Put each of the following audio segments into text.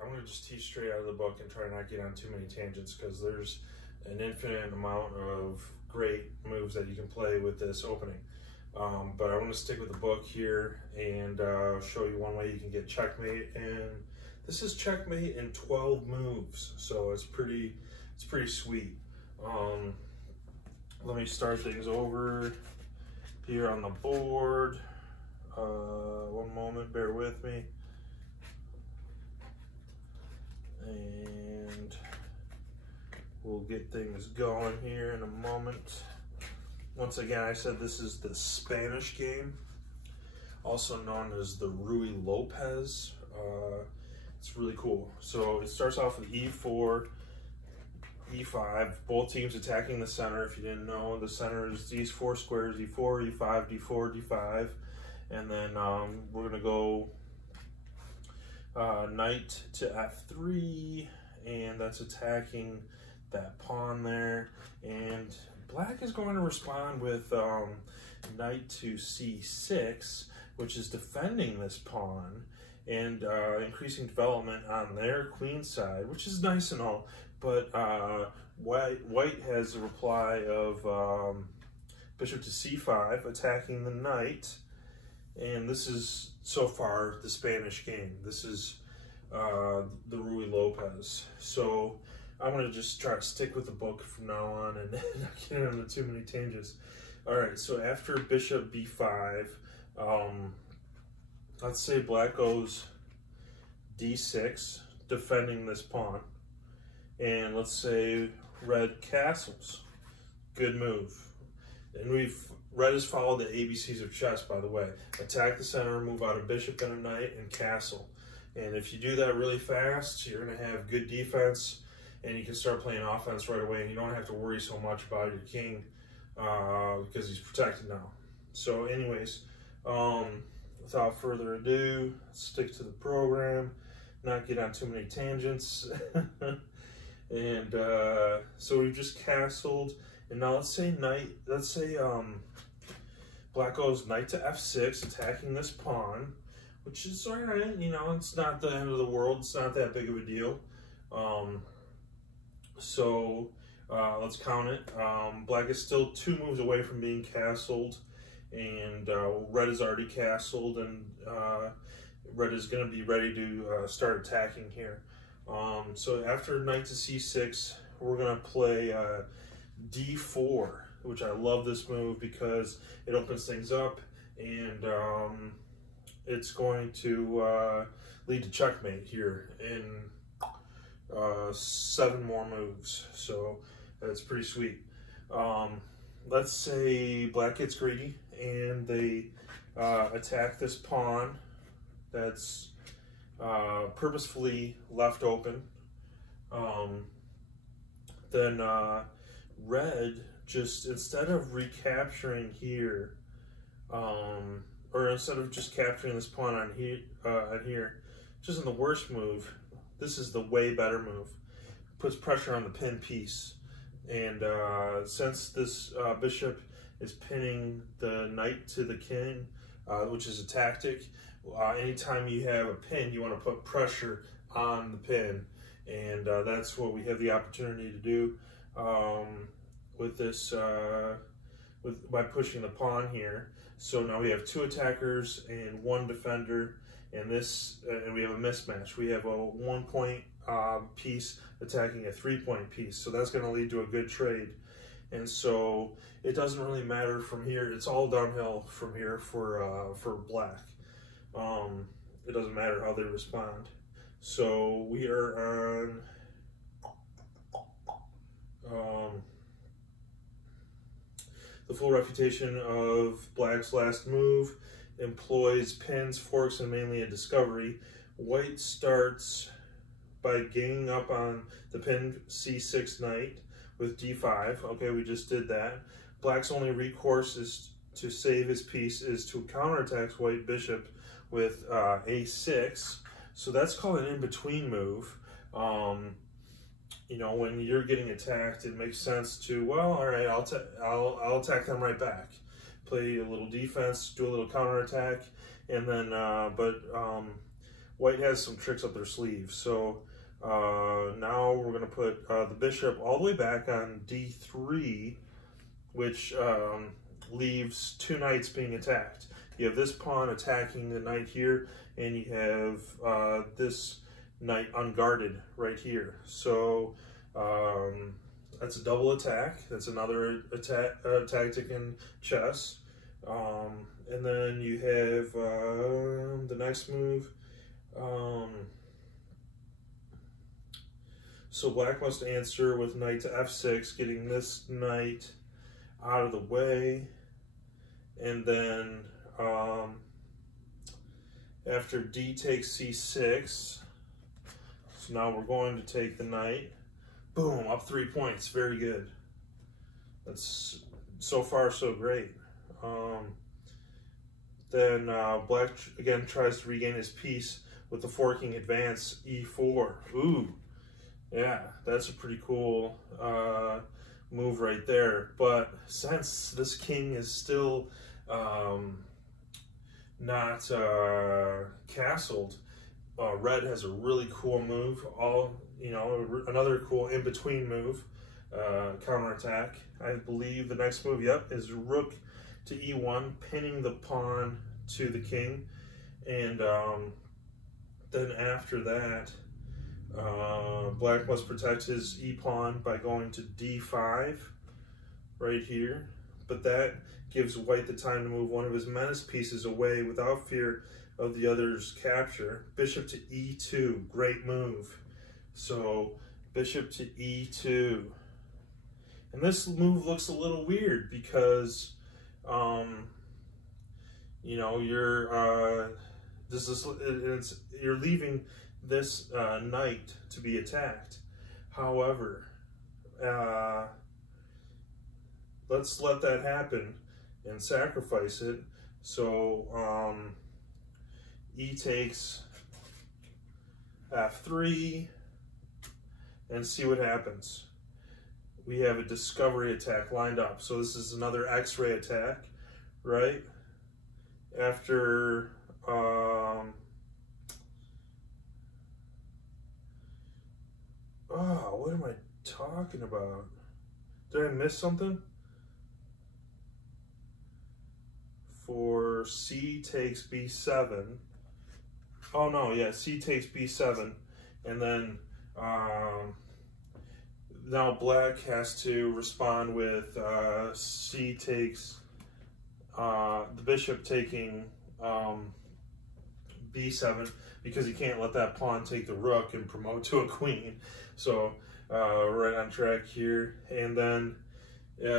I'm going to just teach straight out of the book and try not to get on too many tangents, because there's an infinite amount of great moves that you can play with this opening. But I want to stick with the book here and show you one way you can get Checkmate. And this is Checkmate in 12 moves, so it's pretty sweet. Let me start things over here on the board. One moment, bear with me. And we'll get things going here in a moment. Once again, I said this is the Spanish game, also known as the Lopez. It's really cool. So it starts off with E4, E5, both teams attacking the center. If you didn't know, the center is these four squares, E4, E5, D4, D5. And then we're gonna go knight to F3, and that's attacking that pawn there. And black is going to respond with knight to C6, which is defending this pawn and increasing development on their queen side, which is nice and all. But white has a reply of bishop to C5, attacking the knight. And this is, so far, the Spanish game. This is the Ruy Lopez. So I'm going to just try to stick with the book from now on and not get into too many tangents. All right, so after bishop b5, let's say black goes d6, defending this pawn. And let's say red castles. Good move. And red has followed the ABCs of chess, by the way. Attack the center, move out a bishop and a knight, and castle. And if you do that really fast, you're going to have good defense, and you can start playing offense right away, and you don't have to worry so much about your king because he's protected now. So anyways, without further ado, let's stick to the program, not get on too many tangents. And so we've just castled, and now let's say black goes knight to f6, attacking this pawn, which is all right, you know, it's not the end of the world, it's not that big of a deal. Let's count it. Black is still 2 moves away from being castled, and red is already castled, and red is going to be ready to start attacking here. So after knight to c6, we're going to play d4, which I love this move because it opens things up, and it's going to lead to checkmate here in 7 more moves. So that's pretty sweet. Let's say black gets greedy and they attack this pawn that's purposefully left open. Then red, just instead of recapturing here, or instead of just capturing this pawn on here, which isn't the worst move, this is the way better move. Puts pressure on the pin piece, and since this bishop is pinning the knight to the king, which is a tactic, anytime you have a pin, you want to put pressure on the pin, and that's what we have the opportunity to do with this, by pushing the pawn here. So now we have 2 attackers and 1 defender, and we have a mismatch. We have a 1-point piece attacking a 3-point piece, so that's going to lead to a good trade. And so it doesn't really matter from here. It's all downhill from here for black. It doesn't matter how they respond. So we are on the full refutation of black's last move. Employs pins, forks, and mainly a discovery. White starts by ganging up on the pin c6 knight with d5. Okay, we just did that. Black's only recourse is to save his piece is to counterattack white bishop with a6. So that's called an in-between move. You know, when you're getting attacked, it makes sense to, well, all right, I'll attack them right back. Play a little defense, do a little counterattack, and then white has some tricks up their sleeve. So now we're going to put the bishop all the way back on d3, which leaves two knights being attacked. You have this pawn attacking the knight here, and you have this knight unguarded right here. So that's a double attack. That's another attack tactic in chess. And then you have the next move. So black must answer with knight to f6, getting this knight out of the way. And then after d takes c6, so now we're going to take the knight. Boom, up 3 points, very good. That's so far so great. Then black again tries to regain his piece with the forking advance e4. Ooh, yeah, that's a pretty cool move right there. But since this king is still not castled, red has a really cool move. Another cool in-between move, counterattack. I believe the next move, yep, is rook to e1, pinning the pawn to the king. And then after that, black must protect his e-pawn by going to d5 right here. But that gives white the time to move one of his menace pieces away without fear of the other's capture. Bishop to e2, great move. So bishop to e2. And this move looks a little weird because you're leaving this knight to be attacked. However, let's let that happen and sacrifice it. So e takes f3 and see what happens. We have a discovery attack lined up. So this is another X-ray attack, right? After what am I talking about? Did I miss something? For c takes b7. Oh no, yeah, c takes b7, and then now black has to respond with c takes the bishop taking b7, because you can't let that pawn take the rook and promote to a queen. So right on track here. And then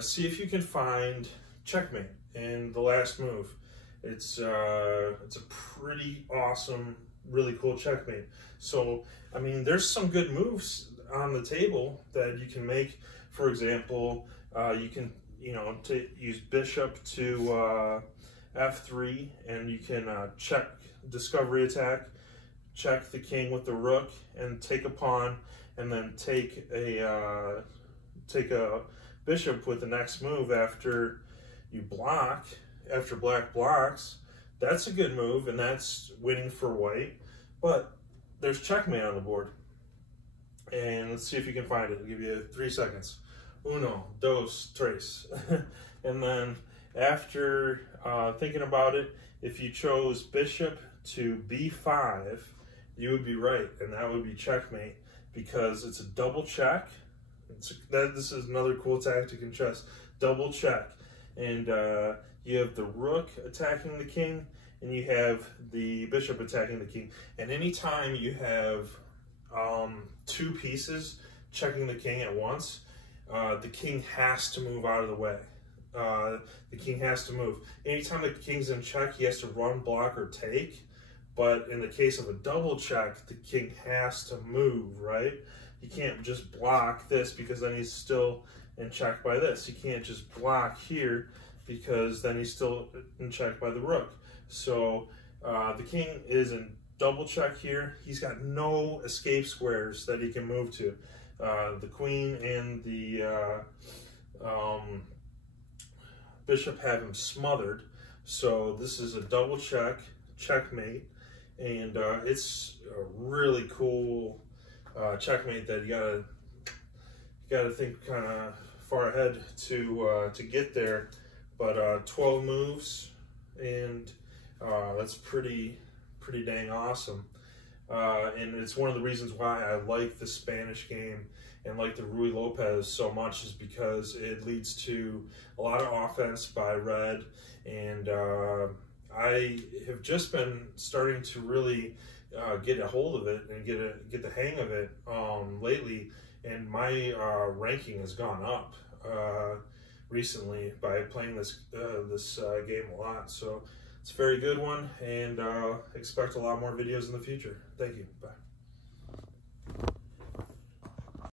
see if you can find checkmate in the last move. It's a pretty awesome, really cool checkmate. So I mean, there's some good moves on the table that you can make. For example, you can use bishop to f3, and you can check discovery attack, check the king with the rook, and take a pawn, and then take a bishop with the next move after you block, after black blocks. That's a good move, and that's winning for white. But there's checkmate on the board. And let's see if you can find it. I'll give you 3 seconds. Uno, dos, tres. And then after thinking about it, if you chose bishop to b5, you would be right, and that would be checkmate, because it's a double check. This is another cool tactic in chess. Double check. And you have the rook attacking the king, and you have the bishop attacking the king. And anytime you have 2 pieces checking the king at once, the king has to move out of the way. The king has to move. Anytime the king's in check, he has to run, block, or take. But in the case of a double check, the king has to move, right? He can't just block this, because then he's still in check by this. He can't just block here, because then he's still in check by the rook. So the king is in double check here. He's got no escape squares that he can move to. The queen and the bishop have him smothered. So this is a double check, checkmate. and it's a really cool checkmate that you gotta think kind of far ahead to get there. But 12 moves, and that's pretty dang awesome. And it's one of the reasons why I like the Spanish game and like the Ruy Lopez so much, is because it leads to a lot of offense by red, and I have just been starting to really get a hold of it and get the hang of it lately, and my ranking has gone up recently by playing this game a lot. So it's a very good one, and expect a lot more videos in the future. Thank you. Bye.